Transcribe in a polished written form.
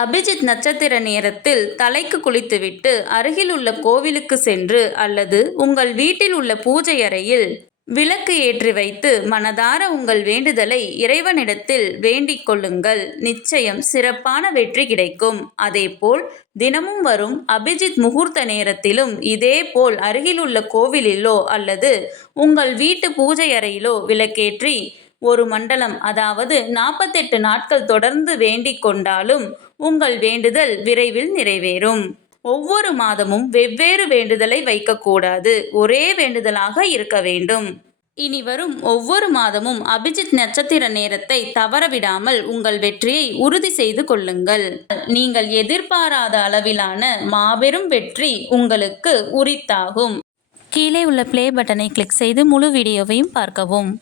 அபிஜித் நட்சத்திர நேரத்தில் தலைக்கு குளித்துவிட்டு அருகில் உள்ள கோவிலுக்கு சென்று அல்லது உங்கள் வீட்டில் உள்ள பூஜை அறையில் விளக்கு ஏற்றி வைத்து மனதார உங்கள் வேண்டுதலை இறைவனிடத்தில் வேண்டிக் கொள்ளுங்கள். நிச்சயம் சிறப்பான வெற்றி கிடைக்கும். அதேபோல் தினமும் வரும் அபிஜித் முகூர்த்த நேரத்திலும் இதேபோல் அருகிலுள்ள கோவிலிலோ அல்லது உங்கள் வீட்டு பூஜை அறையிலோ விளக்கேற்றி ஒரு மண்டலம், அதாவது 48 நாட்கள் தொடர்ந்து வேண்டிக் கொண்டாலும் உங்கள் வேண்டுதல் விரைவில் நிறைவேறும். ஒவ்வொரு மாதமும் வெவ்வேறு வேண்டுதலை வைக்கக்கூடாது, ஒரே வேண்டுதலாக இருக்க வேண்டும். இனி வரும் ஒவ்வொரு மாதமும் அபிஜித் நட்சத்திர நேரத்தை தவறவிடாமல் உங்கள் வெற்றியை உறுதி செய்து கொள்ளுங்கள். நீங்கள் எதிர்பாராத அளவிலான மாபெரும் வெற்றி உங்களுக்கு உரித்தாகும். கீழே உள்ள ப்ளே பட்டனை கிளிக் செய்து முழு வீடியோவையும் பார்க்கவும்.